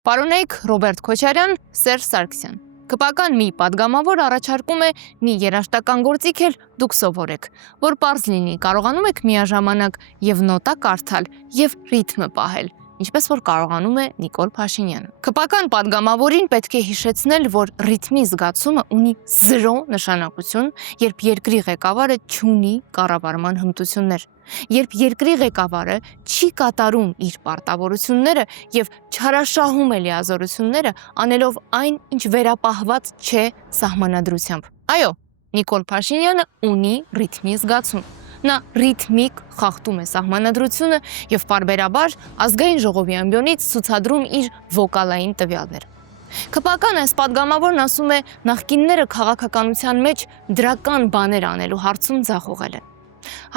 Պարոնայք Ռոբերտ Քոչարյան, Սերժ Սարգսյան։ Կպական մի պատգամավոր առաջարկում է մի երաժշտական գործիք էլ դուք սովորեք, որ պարզ լինի, կարողանում եք միաժամանակ եւ նոտա կարդալ եւ ռիթմը պահել, ինչպես որ կարողանում է Նիկոլ Փաշինյանը։ Կպական պատգամավորին պետք է հիշեցնել, որ ռիթմի զգացումը ունի 0 նշանակություն, երբ երկրի ղեկավարը չունի կառավարման հմտություններ, երբ երկրի ղեկավարը չի կատարում իր պարտավորությունները եւ չարաշահում է լիազորությունները, անելով այն, ինչ վերապահված չէ սահմանադրությամբ։ Այո, Նիկոլ Փաշինյանը ունի ռիթմի զգացում։ Նա ռիթմիկ խախտում է սահմանադրությունը եւ պարբերաբար ազգային ժողովի ամբիոնից ցուցադրում իր վոկալային տվյալները։ Կպական այս պատգամավորն ասում է, նախկինները քաղաքականության մեջ դրական բաներ անելու հարցում ձախողել են։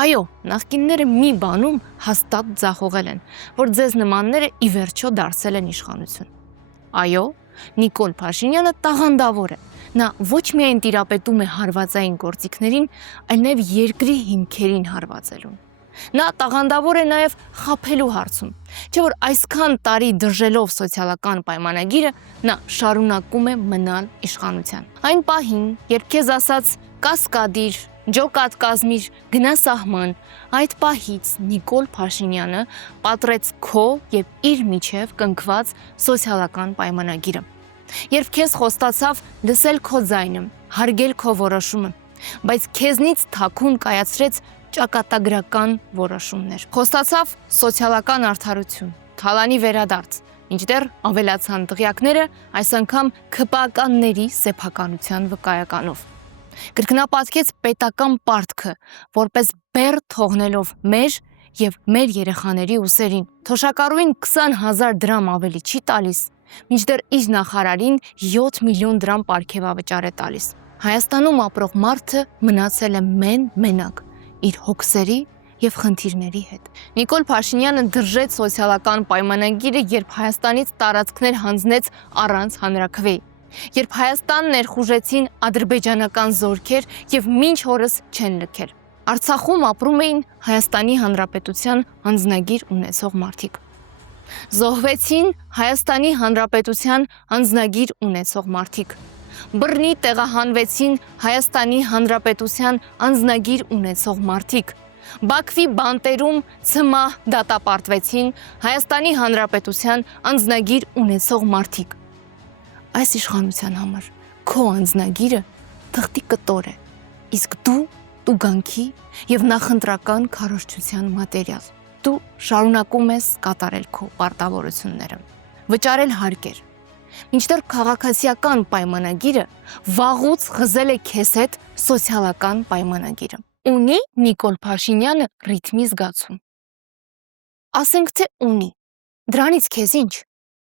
Այո, նախկինները մի բանում հաստատ ձախողել են, որ ձեզ նմանները ի վերջո դարձել են իշխանություն։ Այո, Նիկոլ Փաշինյանը տաղանդավոր է։ Նա ոչ միայն տիրապետում է հարվածային գործիքներին, այլ նաև երկրի հիմքերին հարվածելուն։ Նա տաղանդավոր է նաև խաբելու հարցում, չէ՞ որ այսքան տարի դժելով սոցիալական պայմանագիրը, նա շարունակում է մնալ իշխանության։ Այն պահին, երբ քեզ ասաց կասկադիր, ջոկատ կազմիր, գնա սահման, այդ պահից Նիկոլ Փաշինյանը պատրեց քո եւ իր միջև կնքված սոցիալական պայմանագիրը։ Երբ քեզ խոստացավ լսել քո ձայնը, հարգել քո որոշումը, բայց քեզնից թաքուն կայացրեց ճակատագրական որոշումներ։ Խոստացավ սոցիալական արդարություն, թալանի վերադարձ, մինչդեռ ավելացան տղյակները, այս անգամ քպականների սեփականության վկայականով։ Կրկնապատկեց պետական պարտքը, որպես բեռ թողնելով մեր եւ մեր երեխաների ուսերին։ Թոշակառուին 20,000 դրամ ավելի չի տալիս, մինչդեռ իր նախարարին 7 միլիոն դրամ պարգևավճար է տալիս։ Հայաստանում ապրող մարդը մնացել է մենակ իր հոգսերի եւ խնդիրների հետ։ Նիկոլ Փաշինյանը դրժեց սոցիալական պայմանագիրը, երբ Հայաստանից տարածքներ հանձնեց առանց հանրաքվեի, երբ Հայաստան ներխուժեցին ադրբեջանական զորքեր եւ մինչ օրս չեն լքել։ Արցախում ապրում էին Հայաստանի Հանրապետության անձնագիր ունեցող մարդիկ։ Զոհվեցին Հայաստանի Հանրապետության անձնագիր ունեցող մարդիկ։ Բռնի տեղահանվեցին Հայաստանի Հանրապետության անձնագիր ունեցող մարդիկ։ Բաքվի բանտերում ցմահ դատապարտվեցին Հայաստանի Հանրապետության անձնագիր ունեցող մարդիկ։ Այս իշխանության համար քո անձնագիրը թղթի կտոր է, իսկ դու տուգանքի եւ նախընտրական քարոզչության մատերիալ։ Դու շարունակում ես կատարել քո պարտավորությունները, վճարել հարկեր, մինչդեռ քաղաքացիական պայմանագիրը վաղուց խզել է քեզ հետ սոցիալական պայմանագիրը։ Ունի Նիկոլ Փաշինյանը ռիթմի զգացում։ Ասենք թե ունի, դրանից քեզ ինչ։